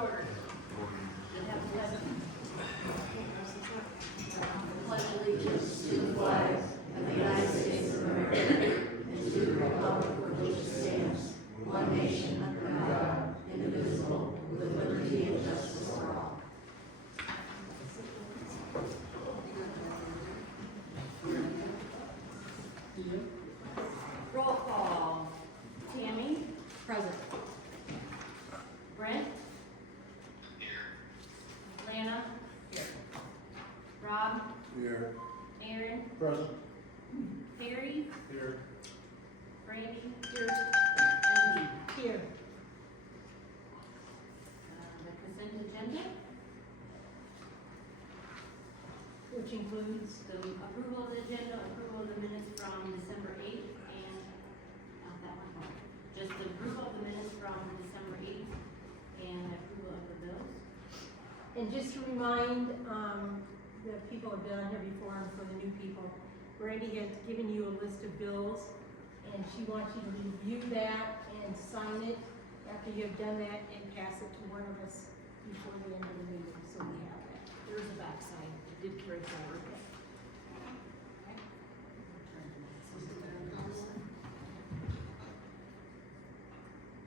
order. Pledge allegiance to the flag of the United States of America and to the republic for which it stands, one nation under God, indivisible, with liberty and justice for all. Roll call. Tammy? Present. Brent? Here. Lana? Here. Rob? Here. Aaron? Present. Harry? Here. Brandy? Here. And me? Here. The consent agenda, Which includes, the approval of the agenda, approval of the minutes from December 8th, and, that one, no. Just the approval of the minutes from December 8th, and approval of the bills. and just to remind, the people have been on here before and for the new people, Brandy has given you a list of bills, and she wants you to review that and sign it after you have done that and pass it to one of us before the end of the meeting, so we have that. There's a backside, it did carry forward.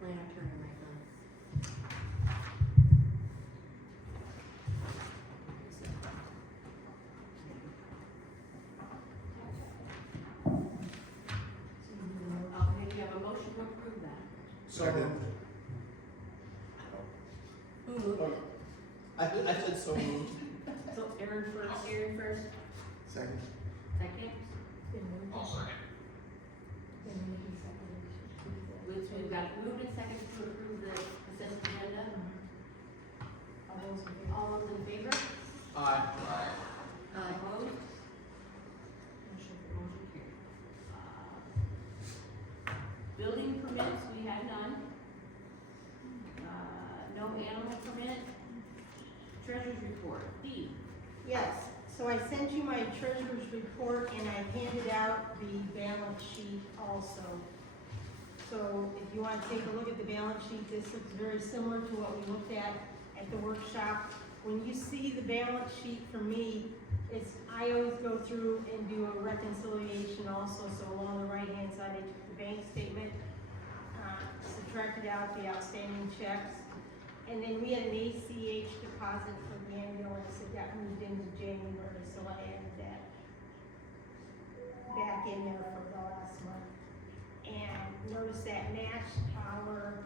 Lana, turn your mic on. Okay, do you have a motion to approve that? Second. Who moved it? I said so moved. So Aaron first, Second. second. Been moved. I'll second. Been moved and seconded. We've got moved and second to approve the consent agenda. All those in favor? All those in favor? Aye. Opposed? Motion Motion carried. Building permits, we had none. No animal permit. Treasurer's report, D. Yes, so I sent you my treasurer's report and I handed out the balance sheet also. So if you want to take a look at the balance sheet, this looks very similar to what we looked at the workshop. When you see the balance sheet for me, I always go through and do a reconciliation also. So along the right-hand side, I took the bank statement, subtracted out the outstanding checks. And then we had an ACH deposit for the ambulance that got moved into January, so I added that back in there for the last month. And notice that matched our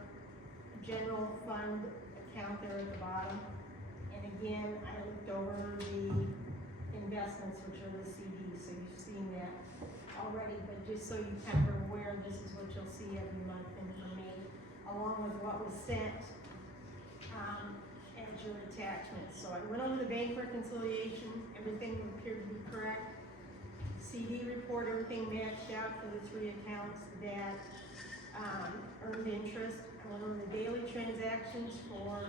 general fund account there at the bottom. And again, I looked over the investments, which are the CDs, so you've seen that already, but just so you kind of are aware, this is what you'll see every month in for me, along with what was sent as your attachments. So I went over the bank reconciliation, everything appeared to be correct. CD report, everything matched out for the three accounts that earned interest. I went over the daily transactions for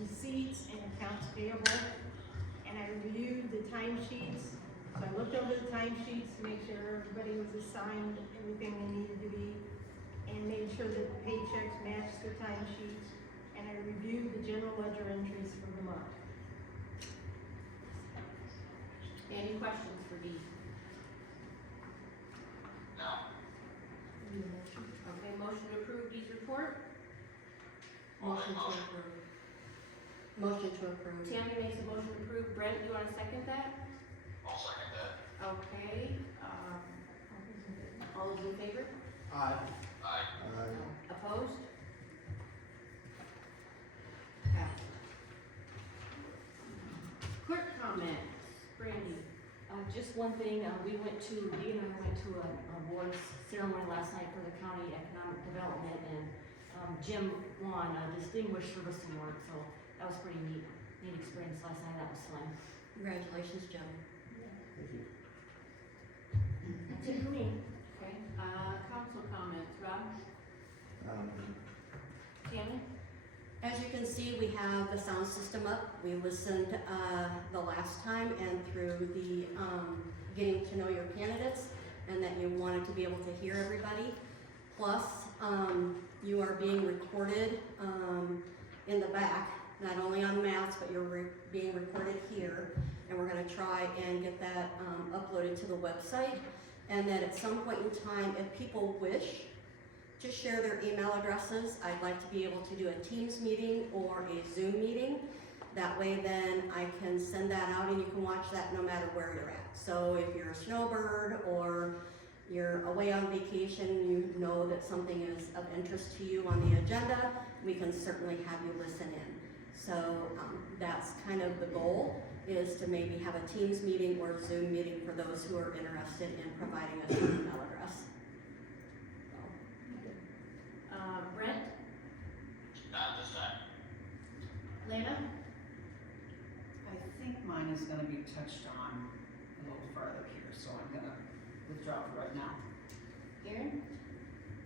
receipts and accounts payable. And I reviewed the timesheets. So I looked over the timesheets to make sure everybody was assigned everything they needed to be, and made sure that the paychecks matched the timesheets. And I reviewed the general ledger entries for the month. Any questions for D? Need a motion? Okay, motion to approve D's report. Motion to approve. Motion to approve. Tammy makes a motion to approve. Brent, you wanna second that? I'll second that. Okay, all those in favor? Aye. Aye. Opposed? Passed. Clerk comments, Brandy. Just one thing, Dee and I went to a awards ceremony last night for the county economic development, and Jim won a distinguished service award, so that was pretty neat experience last night. That was fun. Congratulations, Joe. That's it for me. Okay, council comments, Rob? Tammy? As you can see, we have the sound system up. We listened the last time and through the getting to know your candidates, and that you wanted to be able to hear everybody. Plus, you are being recorded in the back not only on maps, but you're being recorded here. And we're gonna try and get that uploaded to the website. And then at some point in time, if people wish to share their email addresses, I'd like to be able to do a Teams meeting or a Zoom meeting. That way then I can send that out and you can watch that no matter where you're at. So if you're a snowbird or you're away on vacation, you know that something is of interest to you on the agenda, we can certainly have you listen in. So that's kind of the goal, is to maybe have a Teams meeting or Zoom meeting for those who are interested in providing us an email address. Brent, Not this time. Lena, I think mine is gonna be touched on a little farther here, so I'm gonna withdraw for right now. Aaron,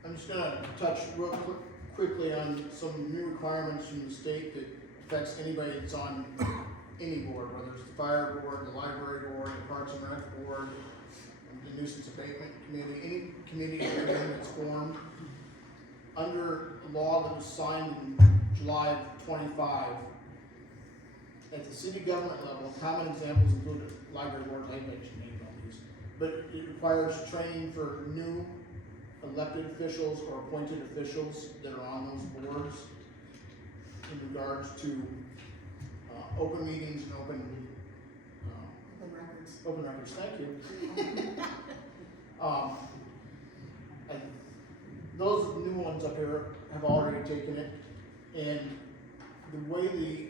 I'm just gonna touch real quickly on some new requirements from the state that affects anybody that's on any board, whether it's the fire board, the library board, the parks and rec board, the nuisance abatement committee, any committee or anything that's formed. Under a law that was signed in July of '25, at the city government level, common examples include library board, I mentioned names on these, but it requires training for new elected officials or appointed officials that are on those boards in regards to open meetings and open records, thank you. Those new ones up here have already taken it, and the way the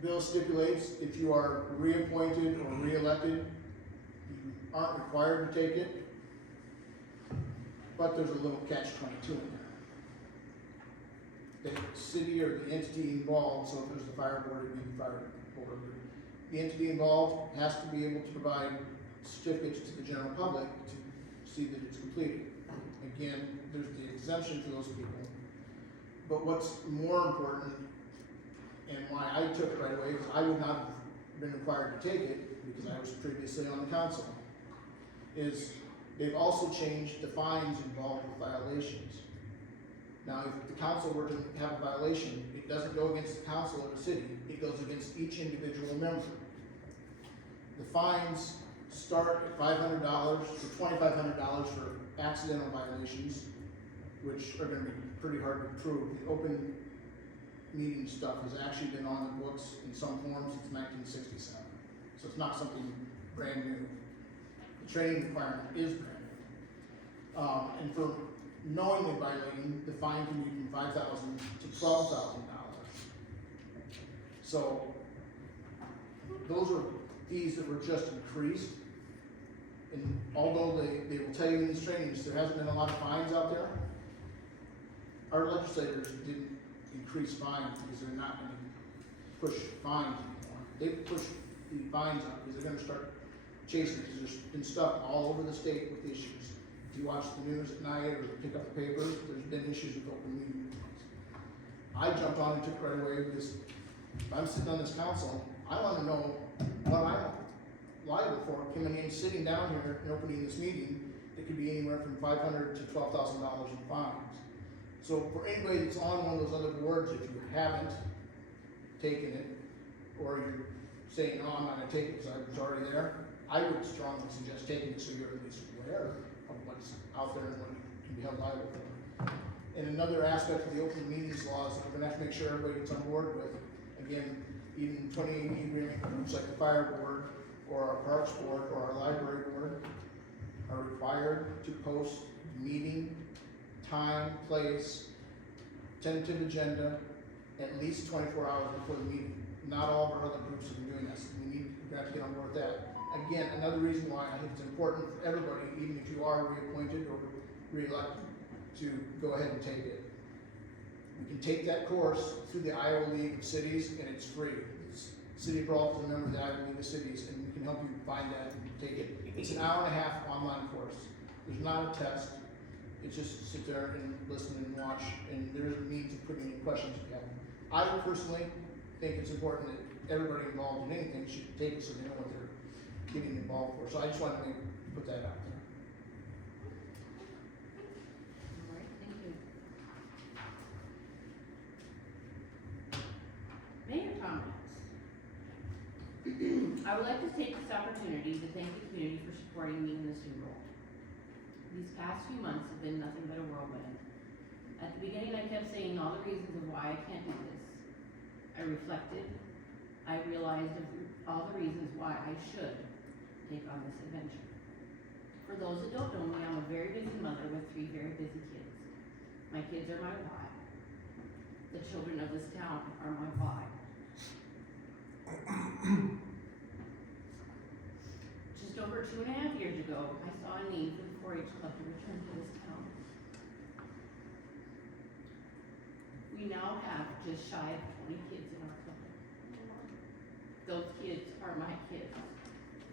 bill stipulates, if you are reappointed or reelected, you aren't required to take it, but there's a little catch-22 in there. The city or the entity involved, so if there's the fire board, it'd be the fire board, the entity involved has to be able to provide certificates to the general public to see that it's completed. Again, there's the exemption for those people. But what's more important, and why I took it right away, because I would not have been required to take it, because I was previously on the council, is they've also changed the fines involved with violations. Now, if the council were to have a violation, it doesn't go against the council or the city, it goes against each individual member. The fines start at $500 to $2,500 for accidental violations, which are gonna be pretty hard to prove. The open meeting stuff has actually been on the books in some forms since 1967. So it's not something brand new. The training requirement is brand new. And for knowingly violating, the fine can be from $5,000 to $12,000. So those are fees that were just increased. And although they will tell you in these trainings, there hasn't been a lot of fines out there, our legislators didn't increase fines because they're not going to push fines anymore. They push the fines up because they're going to start chasing it, because there's been stuff all over the state with issues. If you watch the news at night or pick up the papers, there's been issues with open meeting laws. I jumped on and took it right away because if I'm sitting on this council, I want to know what I'm liable for coming in, sitting down here and opening this meeting. It could be anywhere from $500 to $12,000 in fines. So for anybody that's on one of those other boards, if you haven't taken it, or you're saying, no, I'm not gonna take it because I was already there, I would strongly suggest taking it so you're at least aware of what's out there and what you can be held liable for. And another aspect of the open meetings laws that we're gonna have to make sure everybody gets on board with, again, even 2080 agreement groups like the fire board, or our parks board, or our library board, are required to post meeting, time, place, tentative agenda, at least 24 hours before the meeting. Not all of our other groups have been doing this. We have to get on board with that. Again, another reason why I think it's important for everybody, even if you are reappointed or reelected, to go ahead and take it. You can take that course through the Iowa League of Cities, and it's free. City of Rolfe is a member of the Iowa League of Cities, and we can help you find that and take it. It's an hour-and-a-half online course. There's not a test. It's just sit there and listen and watch, and there isn't need to put any questions if you have. I personally think it's important that everybody involved in anything should take it so they know what they're getting involved for. So I just wanted to put that out there. all right, thank you. Mayor Tom. I would like to take this opportunity to thank the community for supporting me in this new role. These past few months have been nothing but a whirlwind. At the beginning, I kept saying all the reasons of why I can't do this. I reflected. I realized all the reasons why I should take on this adventure. For those that don't know me, I'm a very busy mother with 3 very busy kids. My kids are my why. The children of this town are my why. Just over 2.5 years ago, I saw a need for the 4-H club to return to this town. We now have just shy of 20 kids in our club. Those kids are my kids.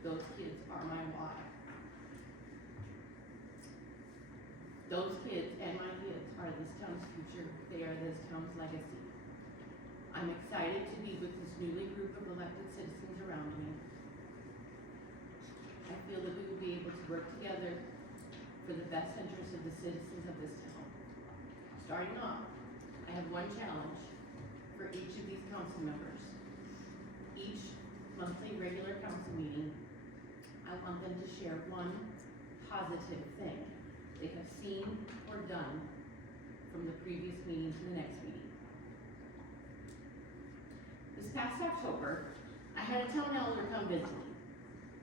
Those kids are my why. Those kids and my kids are this town's future. They are this town's legacy. I'm excited to be with this newly group of elected citizens around me. I feel that we will be able to work together for the best interests of the citizens of this town. Starting off, I have one challenge for each of these council members. Each monthly regular council meeting, I want them to share one positive thing they have seen or done from the previous meeting to the next meeting. This past October, I had a town elder come visit me.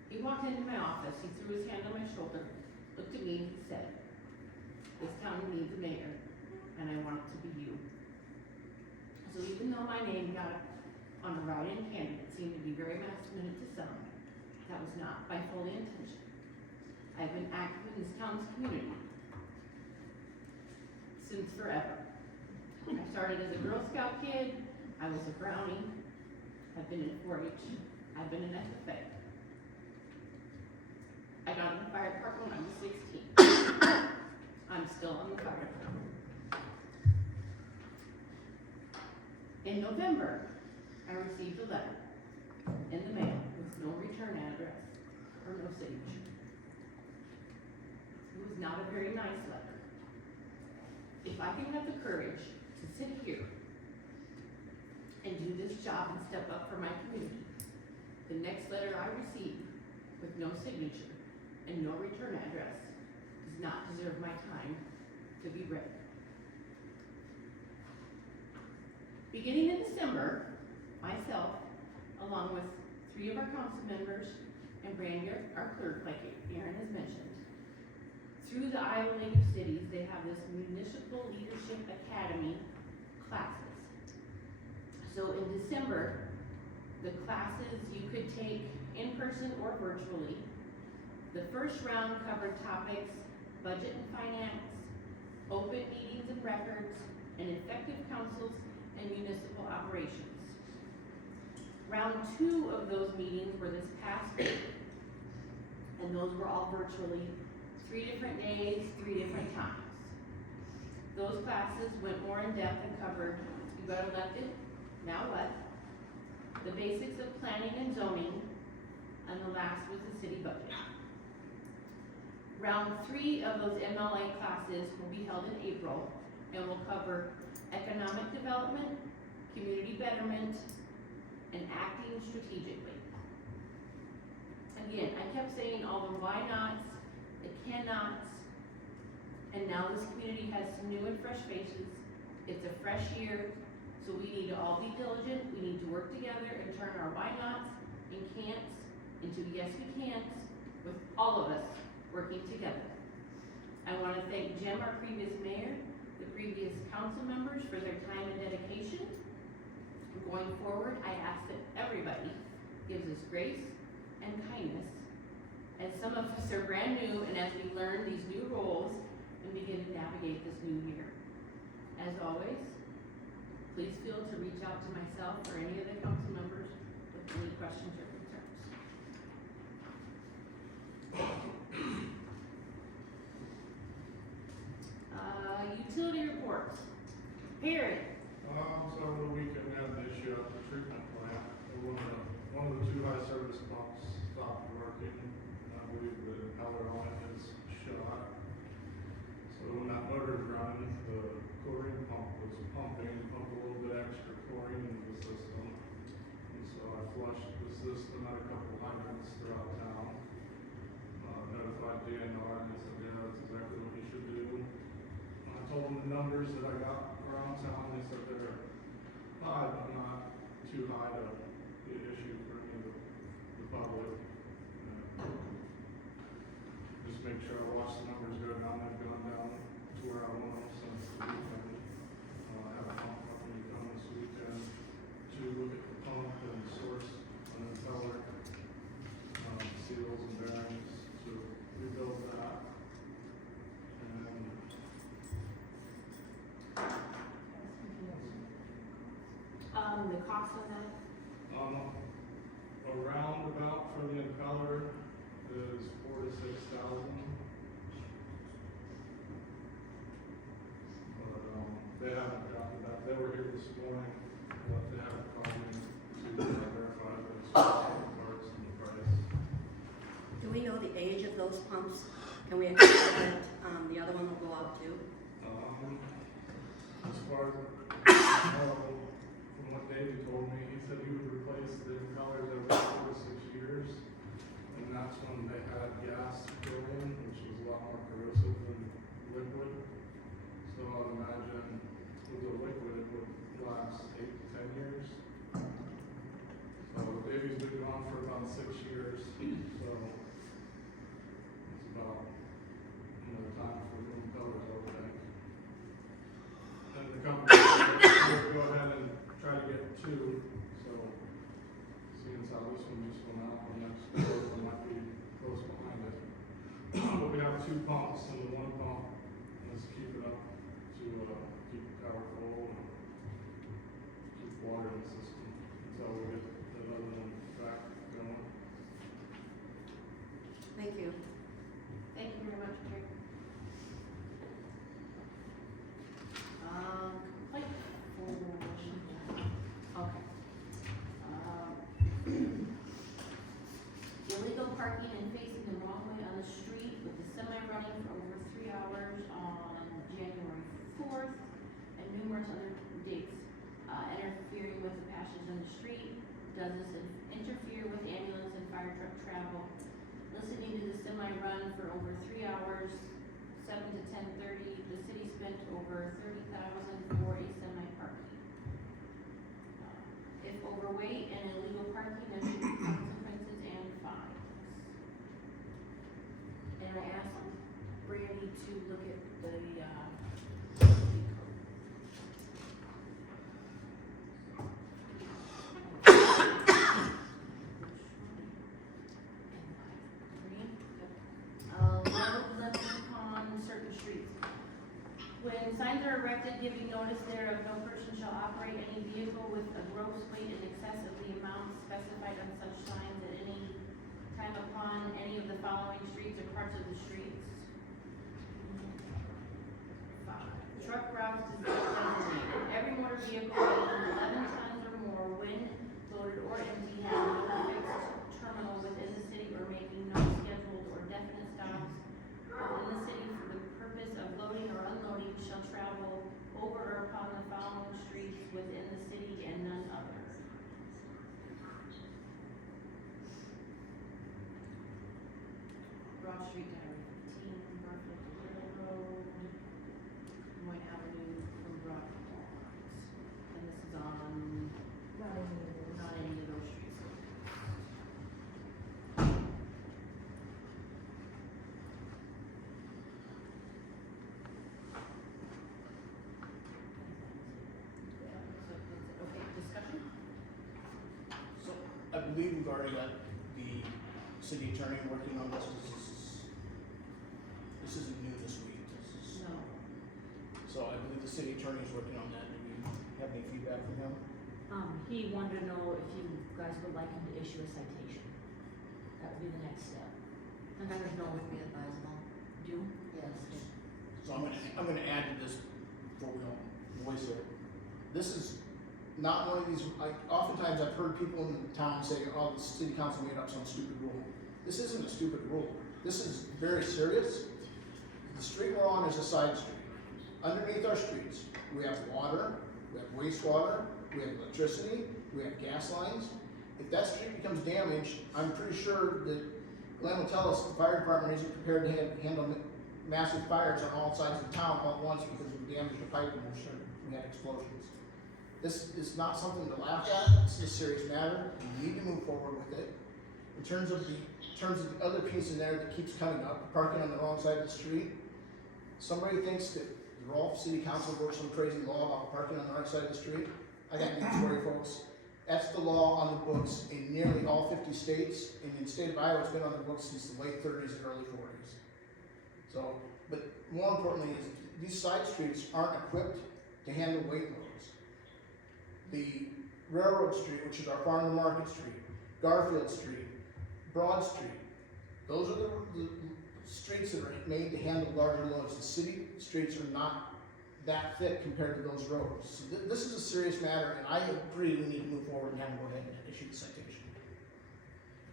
He walked into my office, he threw his hand on my shoulder, looked at me and he said, "This town needs a mayor, and I want it to be you." So even though my name got on a write-in candidate seemed to be very last minute to some, that was not by full intention. I've been active in this town's community since forever. I started as a Girl Scout kid, I was a Brownie, I've been in 4-H, I've been an FFA. I got in the fire department when I was 16. I'm still on the fire department. In November, I received a letter in the mail with no return address or no signature. It was not a very nice letter. If I can have the courage to sit here and do this job and step up for my community, the next letter I receive with no signature and no return address does not deserve my time to be read. Beginning in December, myself, along with 3 of our council members and Brandy, our clerk, like Aaron has mentioned, through the Iowa League of Cities, they have this Municipal Leadership Academy classes. So in December, the classes you could take in person or virtually. The first round covered topics, budget and finance, open meetings and records, and effective councils and municipal operations. Round 2 of those meetings were this past week, and those were all virtually, 3 different days, 3 different times. Those classes went more in depth and covered, you got elected, now what? The basics of planning and zoning, and the last was the city budget. Round 3 of those MLA classes will be held in April and will cover economic development, community betterment, and acting strategically. Again, I kept saying all the why nots, the cannots, and now this community has some new and fresh faces. It's a fresh year, so we need to all be diligent. We need to work together and turn our why nots and can'ts into yes we can'ts, with all of us working together. I want to thank Jim, our previous mayor, the previous council members for their time and dedication. Going forward, I ask that everybody gives us grace and kindness, as some of us are brand new and as we learn these new roles and begin to navigate this new year. As always, please feel to reach out to myself or any of the council members with any questions or concerns. Utility reports. Perry. So over the weekend, we had an issue at the treatment plant. One of the 2 high service pumps stopped working. I believe the power on it is shot. So when that motor's running, the chlorine pump was pumping a little bit extra chlorine into the system. And so I flushed the system a couple hydrants throughout town. Notified DNR, and they said, yeah, that's exactly what you should do. When I told them the numbers that I got around town, they said they're high, but not too high to be an issue for any of the public. Just make sure I watch the numbers go down. They've gone down to where I want them since the weekend. I have a pump company come this weekend to look at the pump and source an impeller, seals and bearings to rebuild that. And The cost of that? a roundabout for the impeller is $4,000 to $6,000. But they haven't gotten that. They were here this morning, but they haven't called me to verify that it's parts and the price. Do we know the age of those pumps? Can we expect that, the other one will go out too? As far as from what Davey told me, he said he would replace the impellers every 4 to 6 years. And that's when they had gas go in, which was a lot more corrosive than liquid. So I'd imagine with the liquid, it would last 8 to 10 years. So Davey's been gone for about 6 years, so it's about, time for new impellers, I would think. And the company would go ahead and try to get 2, so seeing as how this one just went out, the next one might be close behind it. But we have 2 pumps, and the one pump is keep it up to keep the tower full and keep water in the system until we get the other one back going. Thank you. Thank you very much, Jerry. Complaint form. Okay. Illegal parking and facing the wrong way on the street with the semi running for over 3 hours on January 4th and numerous other dates. Interfering with the passage on the street. Does this interfere with ambulance and fire truck travel? Listening to the semi run for over 3 hours, 7 to 10:30, the city spent over $30,000 for a semi parking. If overweight and illegal parking, there should be consequences and fines. And I asked Brandy to look at the, when signs are erected giving notice thereof, no person shall operate any vehicle with a gross weight in excess of the amount specified on such signs at any time upon any of the following streets or parts of the streets. 5. Truck routes designated. Every motor vehicle weighing 11 tons or more when loaded or empty has no fixed terminal within the city or making no scheduled or definite stops within the city for the purpose of loading or unloading shall travel over or upon the following streets within the city and none other. Broad Street, Diary 15, Garfield to Little Road, Moyne Avenue from Broad to Lawrence. And this is on, not any of those streets. Okay, discussion? So I believe we've already got the city attorney working on this. This isn't new this week. No. So I believe the city attorney is working on that. Do we have any feedback from him? He wanted to know if you guys would like him to issue a citation. That would be the next step. And I know would be advisable. Do? Yes. So I'm gonna add to this before we don't voice it. This is not one of these, oftentimes I've heard people in the town say, oh, the city council made up some stupid rule. This isn't a stupid rule. This is very serious. The street we're on is a side street. Underneath our streets, we have water, we have wastewater, we have electricity, we have gas lines, if that street becomes damaged, I'm pretty sure that Glenn will tell us the fire department isn't prepared to handle massive fires on all sides of the town all at once because we damaged the pipe and we had explosions. This is not something to laugh at, it's a serious matter, we need to move forward with it. In terms of the other piece in there that keeps coming up, parking on the wrong side of the street, somebody thinks that the Rolfe City Council wrote some crazy law about parking on the right side of the street. I got news for you folks. That's the law on the books in nearly all 50 states, and in the state of Iowa, it's been on the books since the late 30s and early 40s. So, but more importantly is these side streets aren't equipped to handle weight loads. The Railroad Street, which is our farm to market street, Garfield Street, Broad Street, those are the streets that are made to handle larger loads. The city streets are not that thick compared to those roads. So this is a serious matter, and I agree we need to move forward and have them go ahead and issue the citation.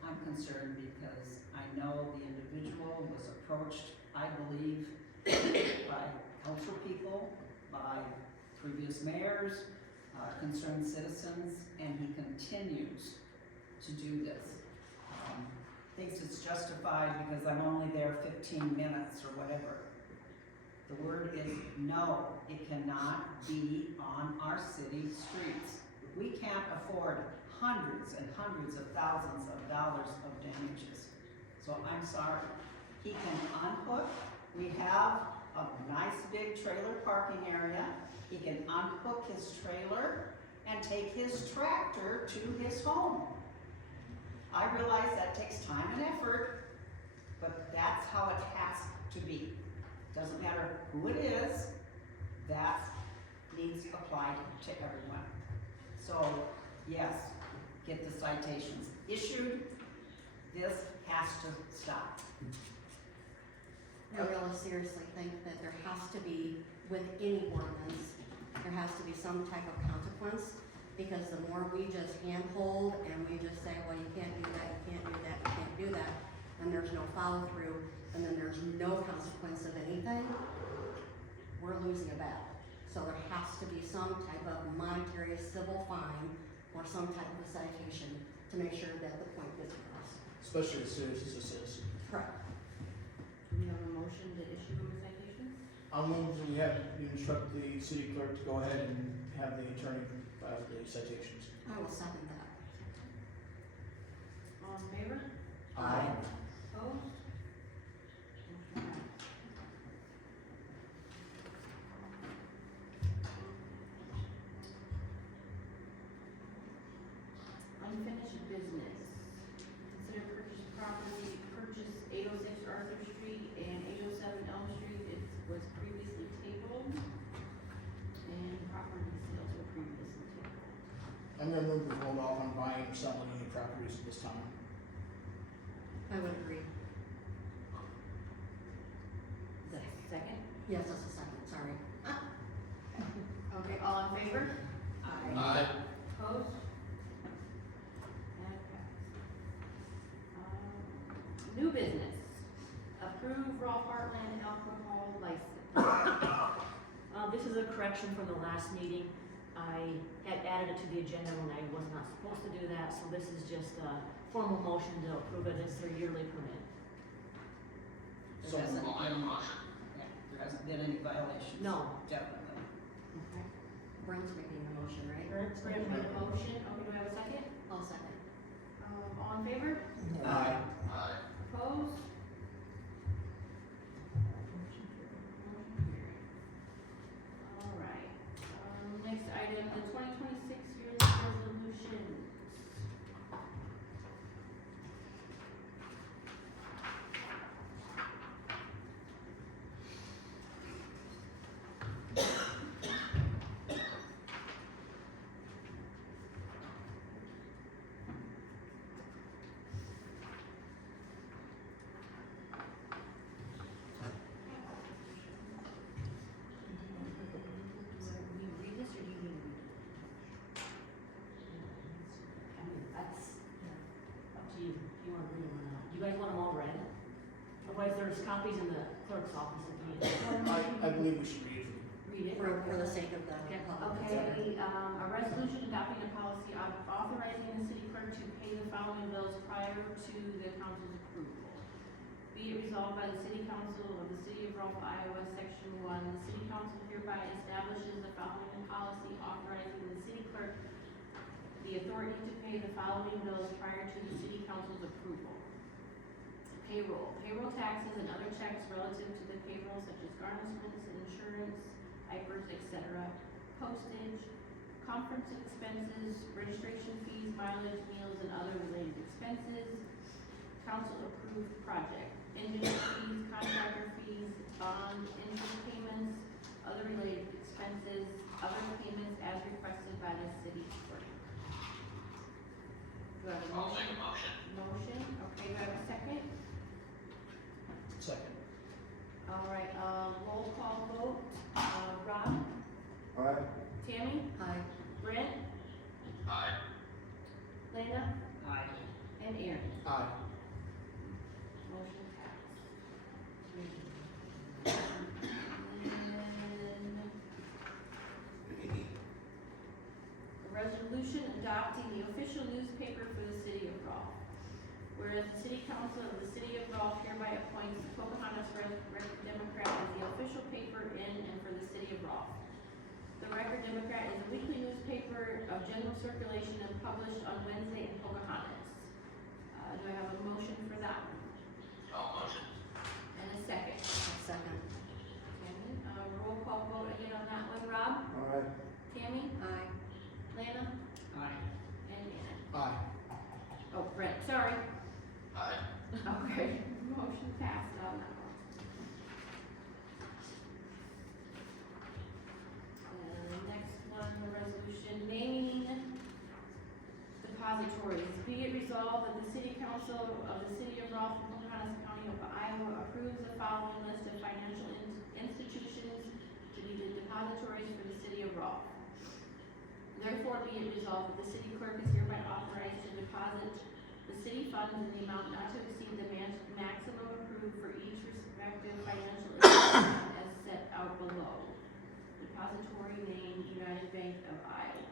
I'm concerned because I know the individual was approached, I believe, by council people, by previous mayors, concerned citizens, and he continues to do this. Thinks it's justified because I'm only there 15 minutes or whatever. The word is no, it cannot be on our city streets. We can't afford hundreds and hundreds of thousands of dollars of damages. So I'm sorry. He can unhook. We have a nice big trailer parking area. He can unhook his trailer and take his tractor to his home. I realize that takes time and effort, but that's how it has to be. Doesn't matter who it is, that needs applied to everyone. So, yes, get the citations issued. This has to stop. I really seriously think that there has to be, with any ordinance, there has to be some type of consequence, because the more we just handhold and we just say, well, you can't do that, you can't do that, you can't do that, and there's no follow through, and then there's no consequence of anything, we're losing a battle. So there has to be some type of monetary civil fine or some type of a citation to make sure that the point gets across. Especially as serious as this is. Correct. Do we have a motion to issue a citation? I'll move that you instruct the city clerk to go ahead and have the attorney file the citations. I will second that. All in favor? Aye. Opposed? Motion passed. Unfinished business. Consider purchase 806 Arthur Street and 807 Elm Street. It was previously tabled. And property sales were previously tabled. I'm gonna move to hold off on buying or selling any properties at this time. I would agree. Is that a second? Yes, that's a second, sorry. Okay, all in favor? Aye. Opposed? That passed. New business, approve Rolfe Heartland alcohol license. This is a correction from the last meeting. I had added it to the agenda when I was not supposed to do that, so this is just a formal motion to approve it. It's their yearly permit. So, There hasn't I'll make a been, motion. yeah, there hasn't been any violations. No. Definitely. Okay. Brent's making the motion, right? Brent made a motion. Okay, do I have a second? I'll second. All in favor? Aye. Aye. Opposed? All right, next item, the 2026 yearly resolutions. Do you read this or do you need to read it? I mean, that's up to you, if you wanna read them or not. You guys want them all read? Otherwise, there's copies in the clerk's office if you need them. I believe we should read it. Read it. For the sake of the public. Okay, a resolution adopting a policy authorizing the city clerk to following bills prior to the council's approval. Be it resolved by the City Council of the City of Rolfe, Iowa, Section 1, the City Council hereby establishes the following policy authorizing the city clerk the authority to pay the following bills prior to the City Council's approval. Payroll taxes and other checks relative to the payroll such as garnishments, insurance, IPERS, etc., postage, conference expenses, registration fees, mileage, meals, and other related expenses, council approved project, engineer fees, contractor fees, bond interest payments, other related expenses, other payments as requested by the city clerk. Do I have a I'll motion? make a motion. Motion, okay, do I have a second? Second. All right, roll call vote, Rob, Aye. Tammy, Aye. Brent, Aye. Lena, Aye. and Aaron. Aye. Motion passed. And a resolution adopting the official newspaper for the city of Rolfe. Whereas the city council of the city of Rolfe hereby appoints the Pocahontas Record Democrat as the official paper in and for the city of Rolfe. The Record Democrat is a weekly newspaper of general circulation and published on Wednesday in Pocahontas. Do I have a motion for that one? I'll motion. And a second? Second. Tammy, roll call vote again on that one. Rob? Aye. Tammy? Aye. Lana? Aye. And Aaron? Aye. Oh, Brent, sorry. Aye. Okay, motion passed on that one. And next one, the resolution naming depositories. Be it resolved that the city council of the city of Rolfe, Pocahontas County of Iowa approves the following list of financial institutions to be the depositories for the city of Rolfe. Therefore, be it resolved that the city clerk is hereby authorized to deposit the city funds in the amount not to exceed the maximum approved for each respective financial institution as set out below. Depository name, United Bank of Iowa.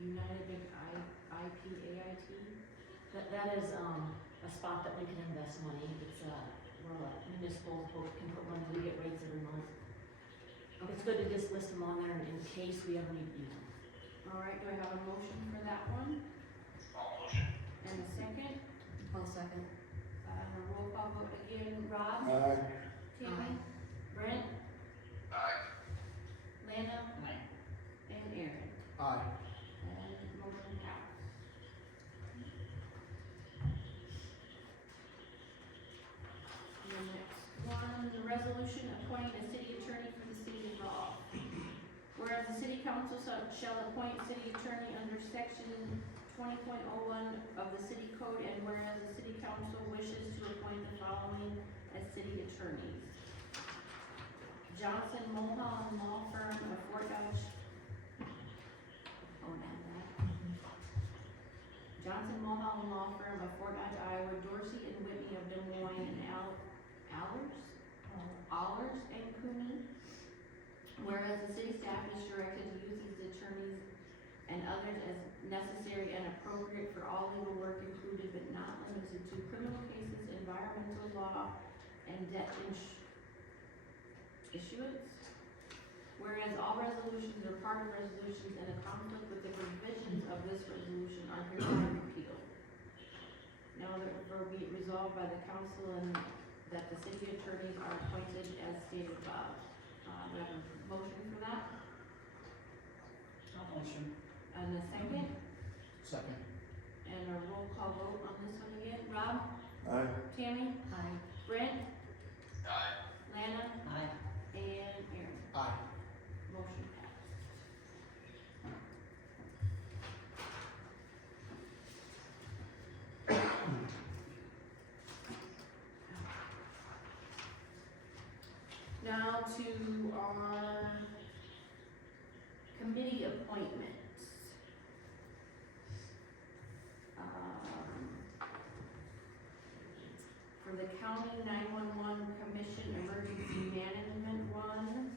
United Bank IPAIT? That is, a spot that we can invest money. It's, where municipal folks can put money, we get rates every month. It's good to just list them on there in case we ever need to use them. All right, do I have a motion for that one? I'll motion. And a second? I'll second. A roll call vote again. Rob? Aye. Tammy? Brent? Aye. Lana? Aye. And Aaron? Aye. And motion passed. The next one, the resolution appointing a city attorney for the city of Rolfe. Whereas the city council shall appoint city attorney under section 20.01 of the city code, and whereas the city council wishes to appoint the following as city attorneys. Johnson Mulholland Law Firm of Fort Dodge. Oh, not that. Johnson Mulholland Law Firm of Fort Dodge, Iowa, Dorsey and Whitney of Des Moines, and Allers and Cooney. Whereas the city staff is directed to use these attorneys and others as necessary and appropriate for all legal work included but not limited to criminal cases, environmental law, and debt issuance. Whereas all resolutions or part of resolutions in a conflict with the provisions of this resolution are hereby repealed. Now therefore be it resolved by the council and that the city attorneys are appointed as stated above. Do I have a motion for that? I'll motion. And a second? Second. And a roll call vote on this one again. Rob? Aye. Tammy? Aye. Brent? Aye. Lana? Aye. And Aaron? Aye. Motion passed. Now to our committee appointments. For the County 911 Commission Emergency Management one,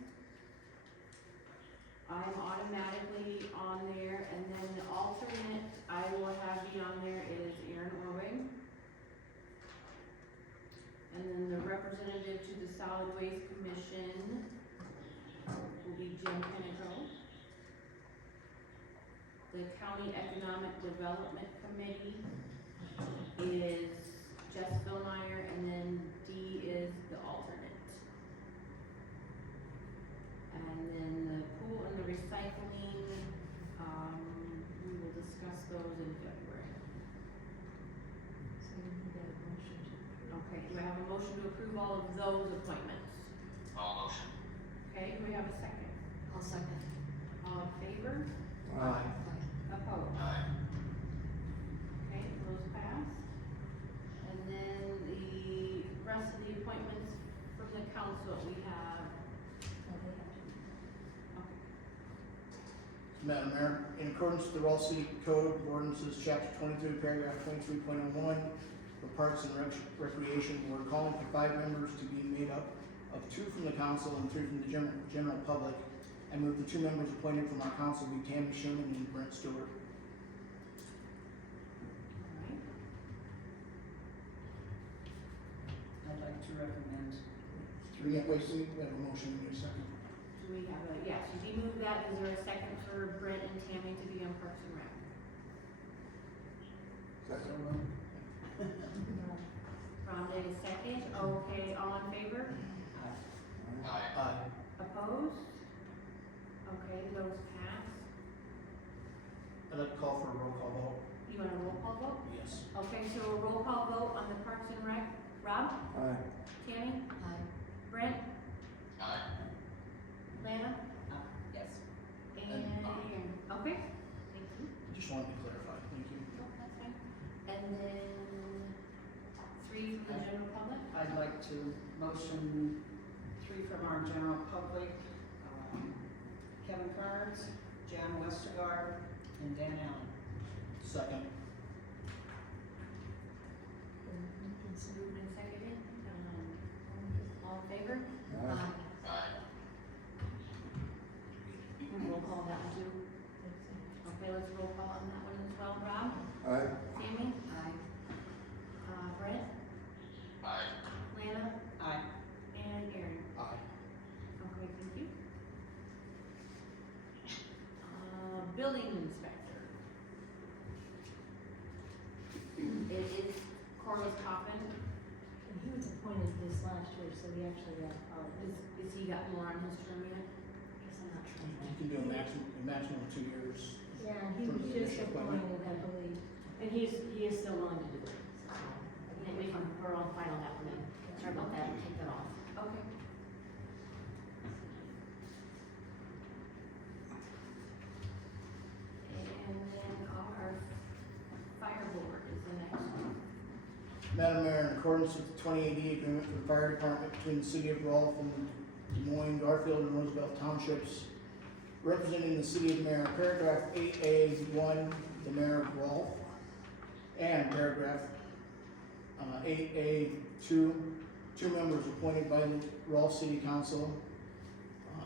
I'm automatically on Solid Waste Commission will be Jim Pinnacle. The County Economic Development Committee is Jess Philmeyer, and then D is the alternate. And then the pool and the recycling, we will discuss those in February. So you need a motion to. Okay, do I have a motion to approve all of those appointments? All motion. Okay, do we have a second? I'll second. All in favor? Aye. Opposed? Aye. Okay, those pass. And then the rest of the appointments from the council, we have, okay, Madam Mayor, in accordance with the Rolfe City Code of Ordinances, Chapter 22, Paragraph 23.01, the Parks and Recreation, we're calling for 5 members to be made up of 2 from the council and 3 from the general public. I move the 2 members appointed from our council be Tammy Sherman and Brent Stewart. all right. I'd like to recommend, We have a motion in a second. Do we have a, yes, you moved that, is there a second for Brent and Tammy to be on Parks and Rec? Rhonda, a second, okay, all in favor? Aye. Aye. Opposed? Okay, those pass. I'd like to call for a roll call vote. You want a roll call vote? Yes. Okay, so a roll call vote on the Parks and Rec. Rob? Aye. Tammy? Aye. Brent? Aye. Lana? yes. And And Aaron. Okay, thank you. Just wanted to clarify. Thank you. No, that's fine. And then 3 from the general public? I'd like to motion 3 from our general public, Kevin Carnes, Jan Westergaard, and Dan Allen. Second. Moved and seconded. All in favor? Aye. Aye. And roll call that one too. Okay, let's roll call on that one as well. Rob? Aye. Tammy? Aye. Brent? Aye. Lana? Aye. And Aaron? Aye. Okay, thank you. Building inspector. It is Corliss Coffin. And he was appointed this last year, so we actually got, Is he got more on his term yet? Guess I'm not sure. You can do a maximum of 2 years. yeah, he From was the just initial appointment. appointed, I believe. And he is still willing to do it, so, and we can, we're on final that one then. Sorry about that, take that off. Okay. And then our fire board is the next one. Madam Mayor, in accordance with the 2080 agreement for the fire department between the city of Rolfe and Des Moines, Garfield, and Roosevelt townships, representing the city of Mayor, paragraph 8A1, the mayor of Rolfe, and paragraph 8A2, 2 members appointed by the Rolfe City Council.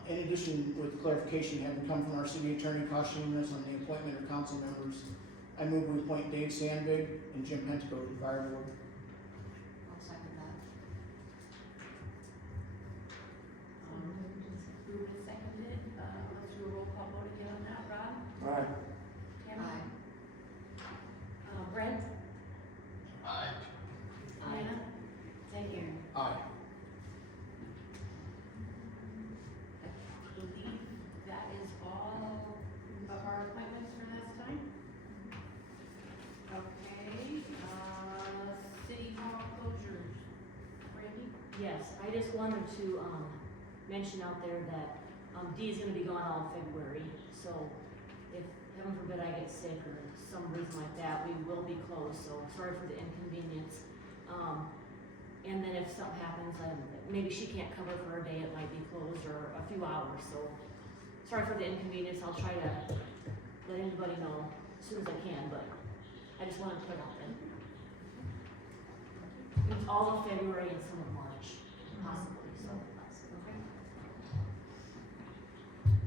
In addition, with clarification having come from our city attorney cautioning us on the appointment of council members, I move we appoint Dave Sandvig and Jim Pentico to the fire board. I'll second that. Moved and seconded, let's do a roll call vote again on that. Rob? Aye. Tammy? Aye. Brent? Aye. Lana? And Aaron? Aye. I believe that is all of our appointments for this time. Okay, city hall closures. Brandy? Yes, I just wanted to, mention out there that, D is gonna be gone all February, so if, heaven forbid, I get sick or some reason like that, we will be closed, so sorry for the inconvenience. And then if something happens, maybe she can't cover for a day, it might be closed or a few hours, so sorry for the inconvenience, I'll try to let anybody know as soon as I can, but I just wanted to put it out there. It's all of February and some of March, possibly, so, okay?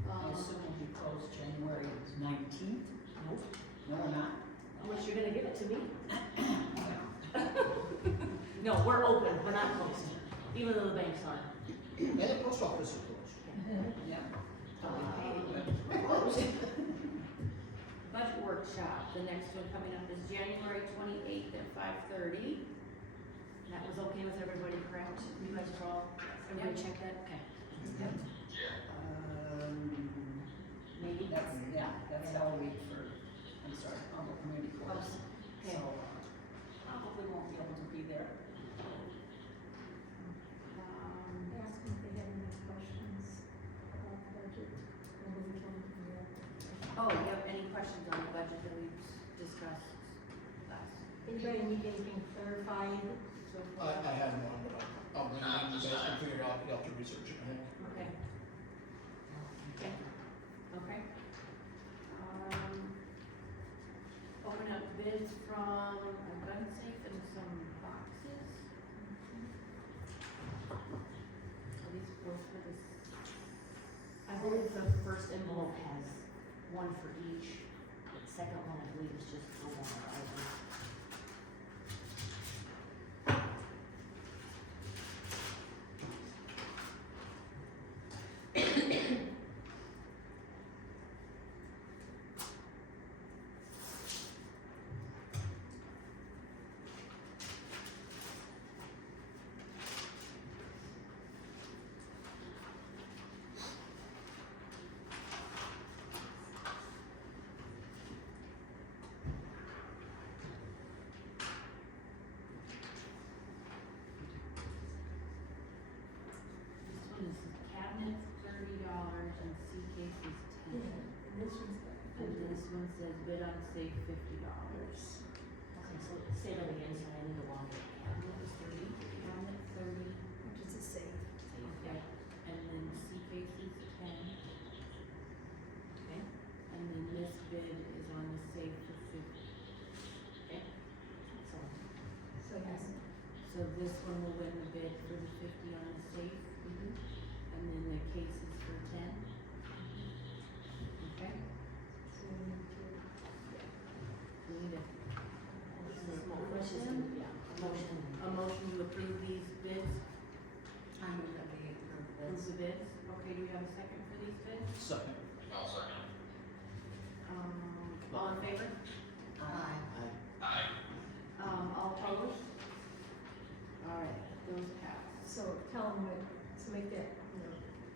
I assume it'll be closed January 19th? Nope, No, we're not. unless you're gonna give it to me. No, we're open, we're not closed, even though the banks aren't. And the post office is closed. Yeah. Budget workshop, the next one coming up is January 28th at 5:30. That was okay with everybody, correct? You guys are all, everybody check that? Okay. Yep. Yeah. Maybe that's all week for, I'm sorry, Humboldt Community Course. Okay. So, probably won't be able to be there. Ask them if they have any questions about the budget, or we can do that. Oh, you have any questions on the budget that we've discussed last? Anybody need anything clarified so far? I have one, but I'll bring it in, you guys can figure it out, you have to research it, I think. Okay. Okay. Okay. Open up bids from a gun safe and some boxes. Are these both for this? I believe the first envelope has one for each. The second one, I believe, is just for one item. This one is cabinets, $30, and C cases, $10. This one's And this one says bid on safe, $50. Okay, so say that again, so I need to walk it. Cabinet is 30, cabinet 30, which is a safe. okay, and then C cases 10. Okay, and then this bid is on the safe for 50. Okay, so, So yes. so this one will win the bid for the 50 on the safe, and then the cases for 10. Okay, So we need to, we need a motion, a motion to approve these bids. I move that we approve Approve this. the bids, okay, do we have a second for these bids? Second. I'll second. All in favor? Aye. Aye. All opposed? Alright, those pass. so tell them what, so make that,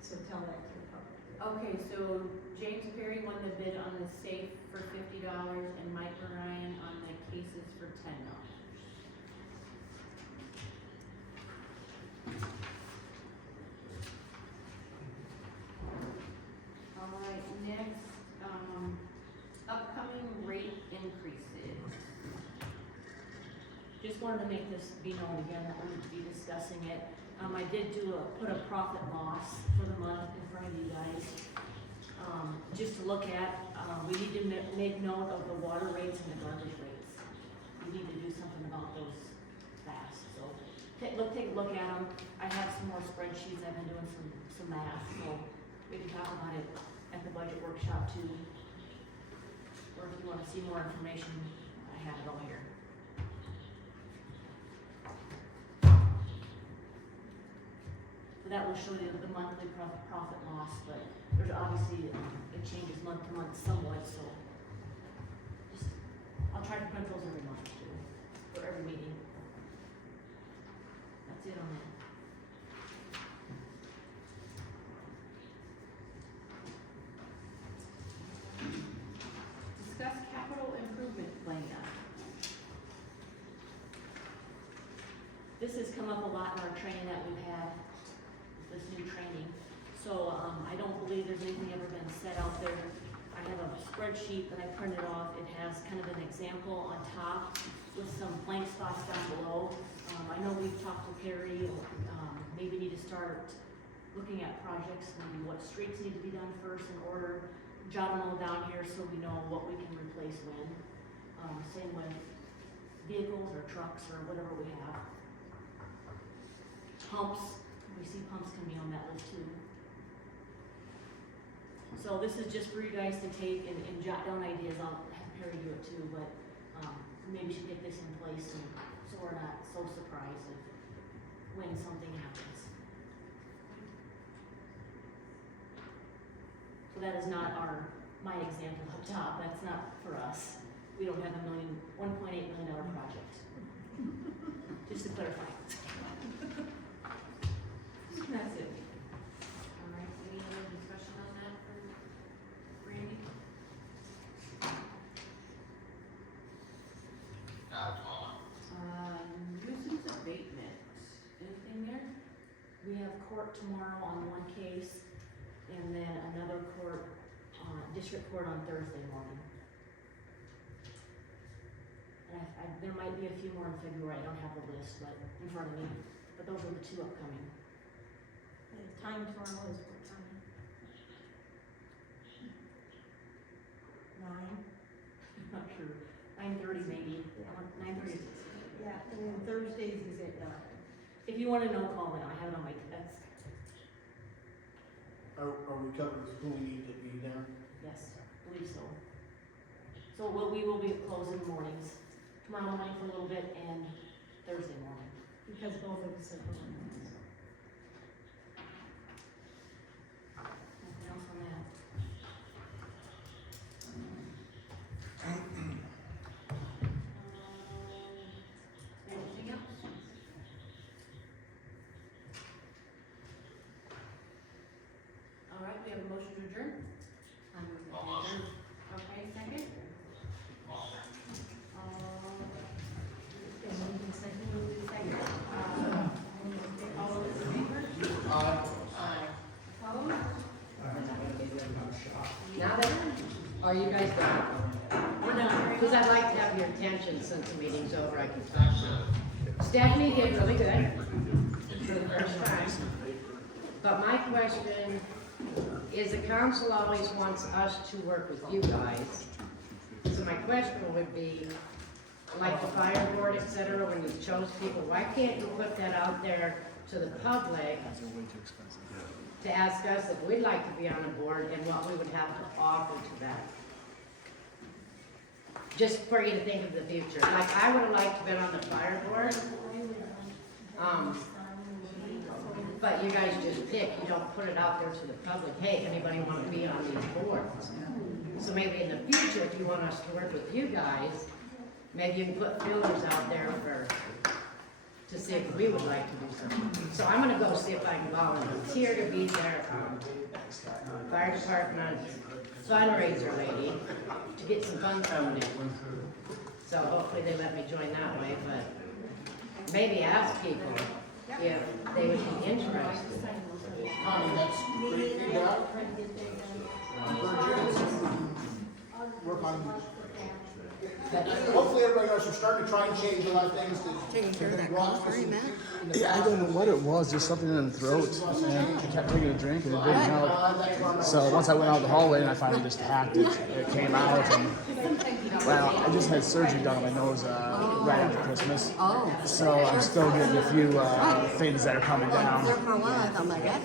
so tell that to the public. Okay, so James Perry won the bid on the safe for $50 and Mike Ryan on the cases for $10. Alright, next, upcoming rate increases. Just wanted to make this be known again that we're going to be discussing it. I did put a profit loss for the month in front of you guys. Just to look at, we need to make note of the water rates and the garbage rates. We need to do something about those fast, so take a look at them. I have some more spreadsheets, I've been doing some math, so we can talk about it at the budget workshop too. Or if you wanna see more information, I have it all here. So that will show you the monthly profit loss, but there's obviously, it changes month to month somewhat, so. Just, I'll try to print those every month too, for every meeting. That's it on that. Discuss capital improvement plan. This has come up a lot in our training that we've had, this new training. So, I don't believe there's anything ever been set out there. I have a spreadsheet that I printed off. It has kind of an example on top with some blank spots down below. I know we've talked to Carrie, maybe need to start looking at projects, maybe what streets need to be done first in order, jot them all down here so we know what we can replace when. Same with vehicles or trucks or whatever we have. Pumps, we see pumps can be on that list too. So this is just for you guys to take and jot down ideas. I'll have Perry do it too, but, maybe we should get this in place and so we're not so surprised when something happens. So that is not my example up top, that's not for us. We don't have a $1.8 million project. Just to clarify. That's it. All right, any other discussion on that for Randy? Not at all. Nuisance abatement, anything there? We have court tomorrow on one case, and then another court, district court on Thursday morning. And there might be a few more in February, I don't have the list, but in front of me, but those are the two upcoming. The time tomorrow is what time? 9? I'm not sure, 9:30 maybe, 9:30. Yeah, and then Thursdays is at 9. If you wanna know, call in, I have it on my, that's, Are we covered with who we need to be there? yes, I believe so. So we will be closed in the mornings, tomorrow morning for a little bit, and Thursday morning. Because both of us are going. Nothing else on that. Anything else? All right, we have a motion to adjourn. Almost. Okay, second. Second. All those in favor? Aye. Opposed? Now that, are you guys done? We're done. Because I'd like to have your attention since the meeting's over, I can talk. Stephanie did really good for the first time. But my question is, the council always wants us to work with you guys. So my question would be, like the fire board, et cetera, when you chose people, why can't you put that out there to the public to ask us if we'd like to be on the board and what we would have to offer to that? Just for you to think of the future. Like, I would have liked to have been on the fire board. But you guys just pick, you don't put it out there to the public, hey, anybody want to be on these boards? So maybe in the future, if you want us to work with you guys, maybe you can put feelers out there to see if we would like to do something. So I'm gonna go see if I can volunteer to be their, fire department fundraiser lady, to get some funds coming in. So hopefully they let me join that way, but maybe ask people if they would be interested. Connie, that's great feedback. Encourage you to work on, hopefully everybody knows we're starting to try and change a lot of things to. Yeah, I don't know what it was, just something in the throat, and I kept taking a drink and it didn't help. So once I went out the hallway and I finally just hacked it, it came out, and well, I just had surgery done on my nose right after Christmas. So I'm still getting a few things that are coming down. For a while, I thought, my God,